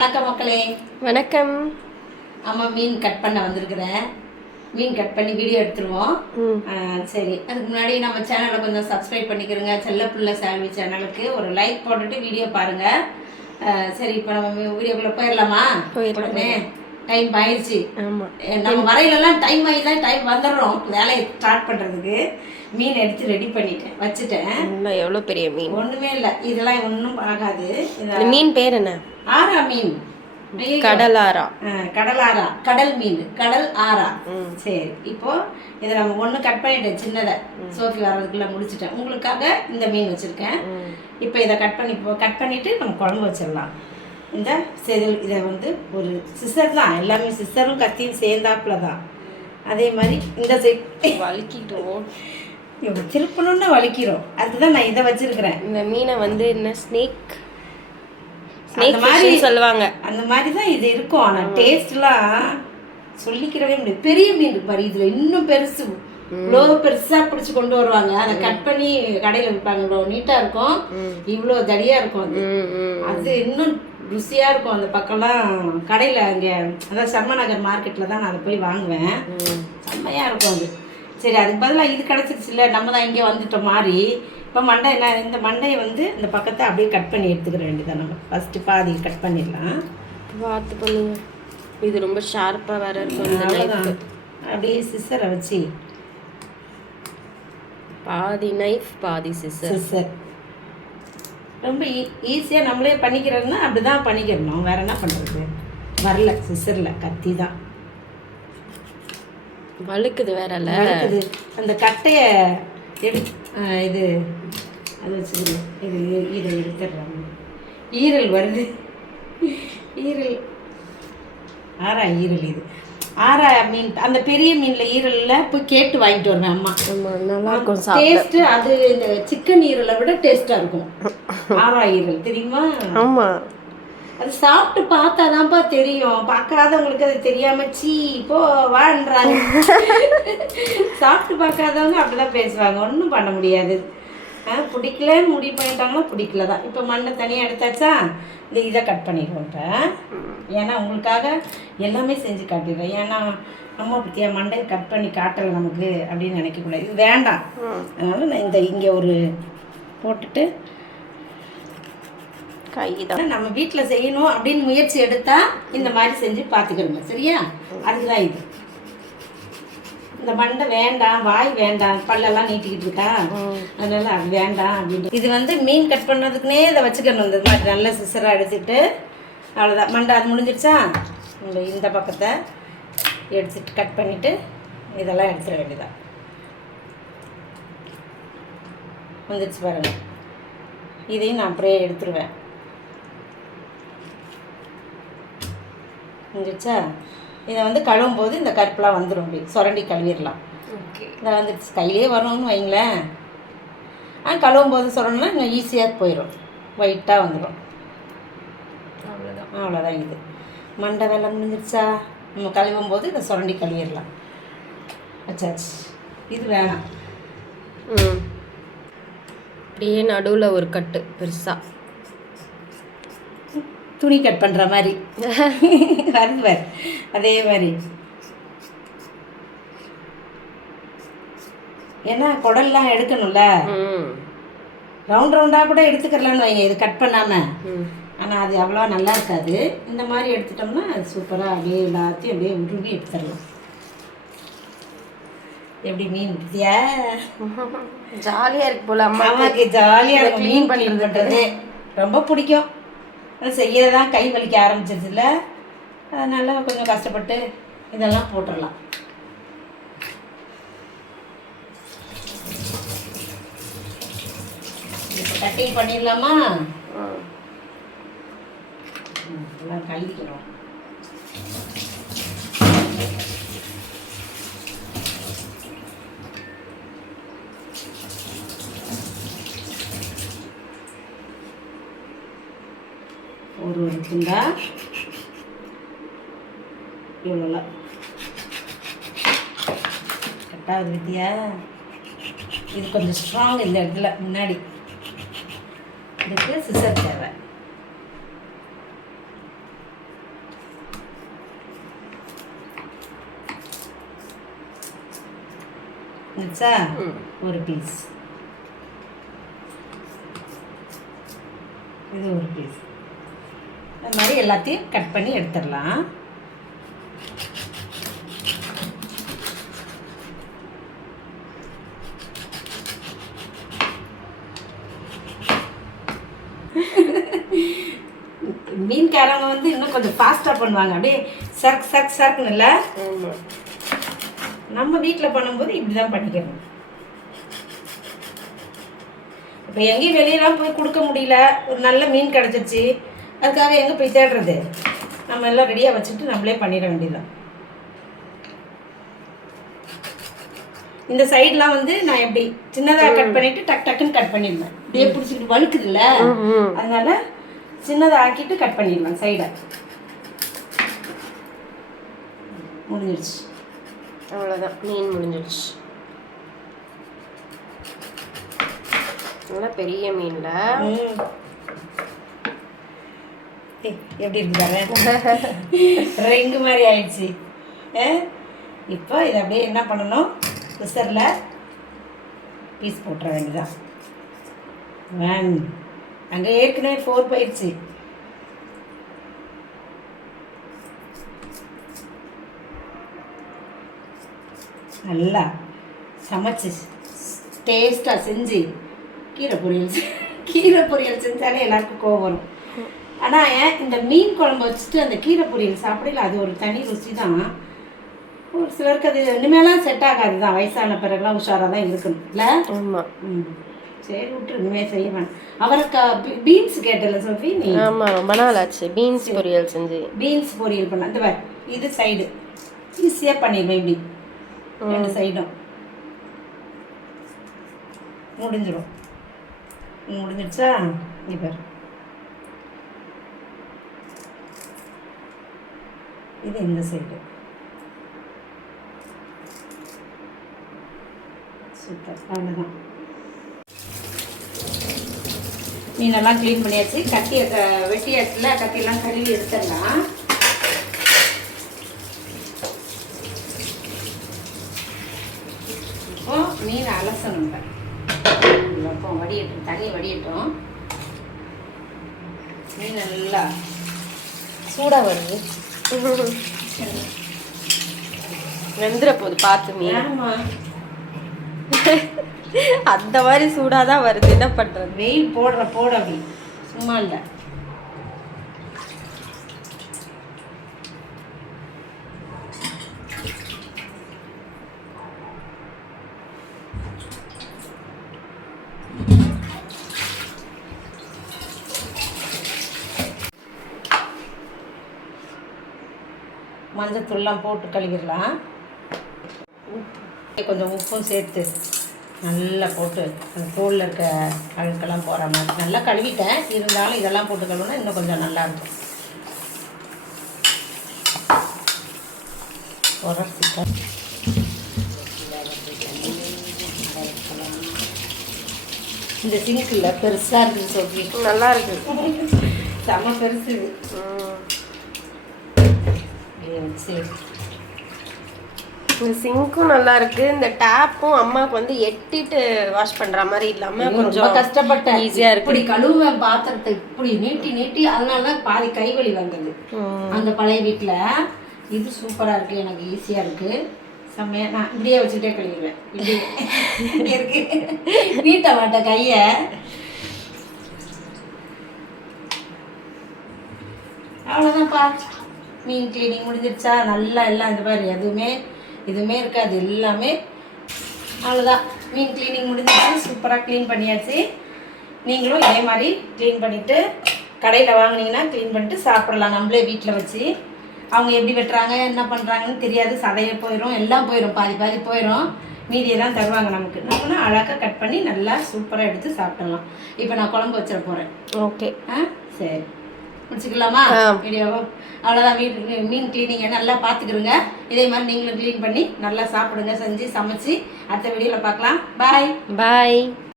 வணக்கம் மக்களே. வணக்கம். அம்மா மீன் கட் பண்ண வந்திருக்கிறேன். மீன் கட் பண்ணி வீடியோ எடுத்துருவோம். சரி, அதுக்கு முன்னாடி நம்ம சேனலை கொஞ்சம் சப்ஸ்கிரைப் பண்ணிக்கிறோங்க. செல்லப்புள்ள சால்வி சேனலுக்கு ஒரு லைக் போட்டுட்டு வீடியோ பாருங்க. சரி, இப்போ நம்ம வீடியோக்குள்ள போயிடலாமா? உடனே டைம் ஆயிடுச்சு. நம்ம வரையிலலாம் டைம் ஆகி தான் டைம் வந்துடுறோம் வேலையை ஸ்டார்ட் பண்ணுறதுக்கு. மீன் எடுத்து ரெடி பண்ணிட்டேன், வச்சுட்டேன். எவ்வளோ பெரிய மீன்? ஒன்றுமே இல்லை, இதெல்லாம் ஒன்றும் ஆகாது. மீன் பேர் என்ன? ஆரா மீன். கடலாரா. கடலாரா, கடல் மீன், கடல் ஆரா. சரி, இப்போ இதை நம்ம ஒன்று கட் பண்ணிட்டேன், சின்னதை சோஃபி வர்றதுக்குள்ள முடிச்சுட்டேன். உங்களுக்காக இந்த மீன் வச்சுருக்கேன். இப்போ இதை கட் பண்ணிவிட்டு நம்ம குழம்பு வச்சிடலாம். இந்த செதில் இதை வந்து ஒரு சிஸ்டர் தான், எல்லாமே சிஸ்டரும் கத்தியும் சேர்ந்தாப்புல தான். அதே மாதிரி இந்த சைட் வலிக்கிட்டோம், இப்படி திருப்பணும்னு வலிக்கிறோம். அதுதான் நான் இதை வச்சிருக்கிறேன். இந்த மீனை வந்து என்ன ஸ்னேக் மாதிரி சொல்லுவாங்க, அந்த மாதிரி தான் இது இருக்கும். ஆனால் டேஸ்ட்லாம் சொல்லிக்கிறவே முடியாது. பெரிய மீன் பாரு, இதில் இன்னும் பெருசு, இவ்வளோ பெருசாக பிடிச்சி கொண்டு வருவாங்க. அதை கட் பண்ணி கடையில் விற்பாங்க. இவ்வளோ நீட்டாக இருக்கும், இவ்வளோ தடியாக இருக்கும். அது இன்னும் ருசியாக இருக்கும். அந்த பக்கம்லாம் கடையில் அங்கே அதாவது சர்மநகர் மார்க்கெட்டில் தான் நான் அதை போய் வாங்குவேன். செம்மையாக இருக்கும் அது. சரி, அதுக்கு பதிலாக இது கிடச்சிருச்சு இல்லை, நம்ம தான் இங்கே வந்துட்டோம் மாதிரி. இப்போ மண்டை என்ன, இந்த மண்டையை வந்து இந்த பக்கத்தை அப்படியே கட் பண்ணி எடுத்துக்கிற வேண்டியதான். நம்ம ஃபஸ்ட்டு பாதி கட் பண்ணிடலாம். பார்த்து பண்ணுங்க, இது ரொம்ப ஷார்ப்பாக வேறு இருக்கும். அப்படியே சிஸ்ஸரை வச்சு பாதி நைஃப் பாதி சிஸ்ஸர். ரொம்ப ஈஸியாக நம்மளே பண்ணிக்கிறதுனா அப்படி தான் பண்ணிக்கிறணும். வேறு என்ன பண்ணுறது, வரல சிஸ்ஸரில், கத்தி தான் வழுக்குது. வேற இல்லை, அந்த கட்டையை இது அது வச்சுக்கணும். இதை எடுத்துடுறாங்க. ஈரல் வருது, ஈரல் ஆறா ஈரல். இது ஆறா மீன். அந்த பெரிய மீனில் ஈரலில் போய் கேட்டு வாங்கிட்டு வருவேன் அம்மா. நல்லா இருக்கும் டேஸ்ட்டு. அது இந்த சிக்கன் ஈரலை விட டேஸ்ட்டாக இருக்கும் ஆறா ஈரல், தெரியுமா? ஆமாம், அது சாப்பிட்டு பார்த்தாதான்ப்பா தெரியும். பார்க்காதவங்களுக்கு அது தெரியாம சீ போ வான்றாங்க. சாப்பிட்டு பார்க்காதவங்க அப்படிதான் பேசுவாங்க. ஒன்றும் பண்ண முடியாது. பிடிக்கல முடிவு பண்ணிட்டாங்கன்னா பிடிக்கல தான். இப்போ மண்ணை தனியாக எடுத்தாச்சா, இந்த இதை கட் பண்ணிடுவோம். இப்போ ஏன்னா உங்களுக்காக எல்லாமே செஞ்சு காட்டிடுறேன். ஏன்னா அம்மா பற்றியா மண்டையை கட் பண்ணி காட்டலை நமக்கு அப்படின்னு நினைக்கக்கூடாது. இது வேண்டாம். அதனால் நான் இந்த இங்கே ஒரு போட்டுட்டு கைதான் நம்ம வீட்டில் செய்யணும் அப்படின்னு முயற்சி எடுத்தால் இந்த மாதிரி செஞ்சு பார்த்துக்கிடுங்க. சரியா? அதுதான் இது. இந்த மண்டை வேண்டாம், வாய் வேண்டாம், பல்லெல்லாம் நீட்டிக்கிட்டு இருக்கா, அதனால அது வேண்டாம் அப்படின்ட்டு. இது வந்து மீன் கட் பண்ணுறதுக்குனே இதை வச்சுக்கணும். இந்த மாதிரி நல்ல சிசராக எடுத்துட்டு அவ்வளோதான். மண்டை அது முடிஞ்சிடுச்சா, இந்த பக்கத்தை எடுத்துட்டு கட் பண்ணிவிட்டு இதெல்லாம் எடுத்துட வேண்டியதான். வந்துடுச்சு பாருங்கள். இதையும் நான் அப்படியே எடுத்துருவேன். முடிஞ்சிடுச்சா? இதை வந்து கழுவும் போது இந்த கருப்பெலாம் வந்துடும். அப்படி சுரண்டி கழுவிடலாம். இதை வந்துடுச்சு, கையிலே வரணும்னு வைங்களேன். கழுவும் போது சொல்லணும்னா இன்னும் ஈஸியாக போயிடும், ஒயிட்டாக வந்துடும். அவ்வளோதான். இது மண்டை வெள்ளம் முடிஞ்சிடுச்சா? நம்ம கழுவும் போது இதை சுரண்டி கழுவிடலாம். வச்சாச்சு. இது வேணாம். அப்படியே நடுவில் ஒரு கட்டு பெருசாக துணி கட் பண்ணுற மாதிரி வருவார். அதே மாதிரி ஏன்னா குடல்லாம் எடுக்கணும்ல, ரவுண்ட் ரவுண்டாக கூட எடுத்துக்கலான்னு வைங்க இது கட் பண்ணாமல். ஆனால் அது அவ்வளோ நல்லா இருக்காது. இந்த மாதிரி எடுத்துட்டோம்னா அது சூப்பராக அப்படியே எல்லாத்தையும் அப்படியே உருவி எடுத்துடலாம். எப்படி மீன் பத்தியா ஜாலியாக இருக்கு போல். அம்மாவுக்கு ஜாலியாக இருக்கும் மீன் பண்ணுறது, ரொம்ப பிடிக்கும். அது செய்யறதான் கை வலிக்க ஆரம்பிச்சிருச்சுல, அதனால கொஞ்சம் கஷ்டப்பட்டு இதெல்லாம் போட்டுடலாம். இப்போ கட்டிங் பண்ணிடலாமா? எல்லாம் கழுவிக்கிறோம். ஒரு துண்டா இவ்வளோலாம் கட்டாவது வித்தியா. இது கொஞ்சம் ஸ்ட்ராங் இந்த இடத்துல முன்னாடி. இதுக்கு சிசர் தேவை. இருந்துச்சா ஒரு பீஸ், இது ஒரு பீஸ். இந்த மாதிரி எல்லாத்தையும் கட் பண்ணி எடுத்துடலாம். மீன்காரங்க வந்து இன்னும் கொஞ்சம் ஃபாஸ்ட்டாக பண்ணுவாங்க, அப்படியே சர்க் சர்க் சர்க்குன்னு இல்லை. நம்ம வீட்டில் பண்ணும்போது இப்படி தான் பண்ணிக்கணும். இப்போ எங்கேயும் வெளியெல்லாம் போய் கொடுக்க முடியல, ஒரு நல்ல மீன் கிடச்சிருச்சு, அதுக்காக எங்கே போய் தேடுறது? நம்ம எல்லாம் ரெடியாக வச்சுட்டு நம்மளே பண்ணிட வேண்டியதுதான். இந்த சைட்லாம் வந்து நான் எப்படி சின்னதாக கட் பண்ணிவிட்டு டக் டக்குன்னு கட் பண்ணிடுவேன். இப்படியே பிடிச்சிக்கிட்டு வழுக்குதுல்ல, அதனால சின்னதாக ஆக்கிட்டு கட் பண்ணிடுவேன் சைடை. முடிஞ்சிடுச்சு, அவ்வளோதான், மீன் முடிஞ்சிடுச்சு. நல்லா பெரிய மீன்ல எப்படி இருக்குதாங்க, ரிங்கு மாதிரி ஆயிடுச்சு. இப்போ இதை அப்படியே என்ன பண்ணணும், விசரில் பீஸ் போட்டுற வேண்டியதான். 1 அங்கே ஏற்கனவே 4 போயிடுச்சு. நல்லா சமைச்சு டேஸ்ட்டாக செஞ்சு கீரை பொரியல் செஞ்சாலே எல்லாருக்கும் கோவம் வரும். ஆனால் இந்த மீன் குழம்பு வச்சுட்டு அந்த கீரை பொரியல் சாப்பிடல, அது ஒரு தனி ருசி தான். ஒரு சிலருக்கு அது இனிமேலாம் செட் ஆகாது தான், வயசான பிறகுலாம் உஷாராக தான் இருக்கணும் இல்லை. ஆமாம். சரி விட்டுரு, இனிமேல் செய்ய வேணாம். அவருக்கு பீன்ஸ் கேட்டல சோஃபி நீ? ஆமாம், ரொம்ப நாள் ஆச்சு பீன்ஸ் பொரியல் செஞ்சு. பீன்ஸ் பொரியல் பண்ண இந்த மாதிரி இது சைடு ஈஸியாக பண்ணிடுவேன். இப்படி 2 சைடும் முடிஞ்சிடும். முடிஞ்சிடுச்சா? இப்போ இது இந்த சைடு சூப்பர். அவ்வளோதான், மீனெல்லாம் க்ளீன் பண்ணியாச்சு. கத்தியை வெட்டியாச்சுல, கத்தியெல்லாம் கழுவி எடுத்துடலாம். இப்போ மீன் அலசணும், இப்போ வடியட்டும், தண்ணி வடியட்டும். மீன் நல்லா சூடாக வருது, வெந்துட போகுது பார்த்து மீன். ஆமாம், அந்த மாதிரி சூடாக தான் வருது, என்ன பண்ணுறது? வெயில் போட அப்படி சும்மா இல்லை. மஞ்சத்தூள்லாம் போட்டு கழுவிடலாம். கொஞ்சம் உப்பும் சேர்த்து நல்லா போட்டு அந்த தோலில் இருக்க அழுக்கெல்லாம் போகிற மாதிரி நல்லா கழுவிட்டேன். இருந்தாலும் இதெல்லாம் போட்டு கழுவுனா இன்னும் கொஞ்சம் நல்லாயிருக்கும். உரசிக்க இந்த சிங்கில் பெருசாக இருக்குது சொல்லி நல்லா இருக்குது, செம்ம பெருசு. சரி, இந்த சிங்க்கும் நல்லா இருக்கு. இந்த டேப்பும் அம்மாவுக்கு வந்து எட்டிட்டு வாஷ் பண்ற மாதிரி இல்லாம கொஞ்சம் கஷ்டப்பட்டேன், ஈஸியா இருக்கு. இப்படி கழுவுவேன் பாத்திரத்தை, இப்படி நீட்டி அதனால தான் பாதி கைவலி வந்தது அந்த பழைய வீட்டில். இது சூப்பராக இருக்குது, எனக்கு ஈஸியாக இருக்குது, செம்மையாக. நான் இப்படியே வச்சுக்கிட்டே கழுவிடுவேன். இப்படி இருக்கு, நீட்ட மாட்டேன் கையை. அவ்வளோதான்ப்பா, மீன் கிளீனிங் முடிஞ்சிருச்சா? நல்லா எல்லாம் இந்த மாதிரி எதுவுமே இருக்காது, எல்லாமே. அவ்வளோதான், மீன் கிளீனிங் முடிஞ்சிருச்சு, சூப்பராக க்ளீன் பண்ணியாச்சு. நீங்களும் இதே மாதிரி க்ளீன் பண்ணிவிட்டு கடையில் வாங்கினீங்கன்னா க்ளீன் பண்ணிட்டு சாப்பிடலாம். நம்மளே வீட்டில் வச்சு அவங்க எப்படி வெட்டுறாங்க என்ன பண்ணுறாங்கன்னு தெரியாது, சதையை போயிடும், எல்லாம் போயிடும், பாதி போயிடும், மீதியெல்லாம் தருவாங்க நமக்கு. நம்மனா அழகாக கட் பண்ணி நல்லா சூப்பராக எடுத்து சாப்பிடலாம். இப்போ நான் குழம்பு வச்சிட போகிறேன். ஓகே, சரி, முடிச்சுக்கலாமா வீடியோவோ? அவ்வளோதான், மீன் கிளீனிங்கை நல்லா பார்த்துக்கிடுங்க. இதே மாதிரி நீங்களும் க்ளீன் பண்ணி நல்லா சாப்பிடுங்க, செஞ்சு சமைச்சு. அடுத்த வீடியோவில் பார்க்கலாம். பாய்.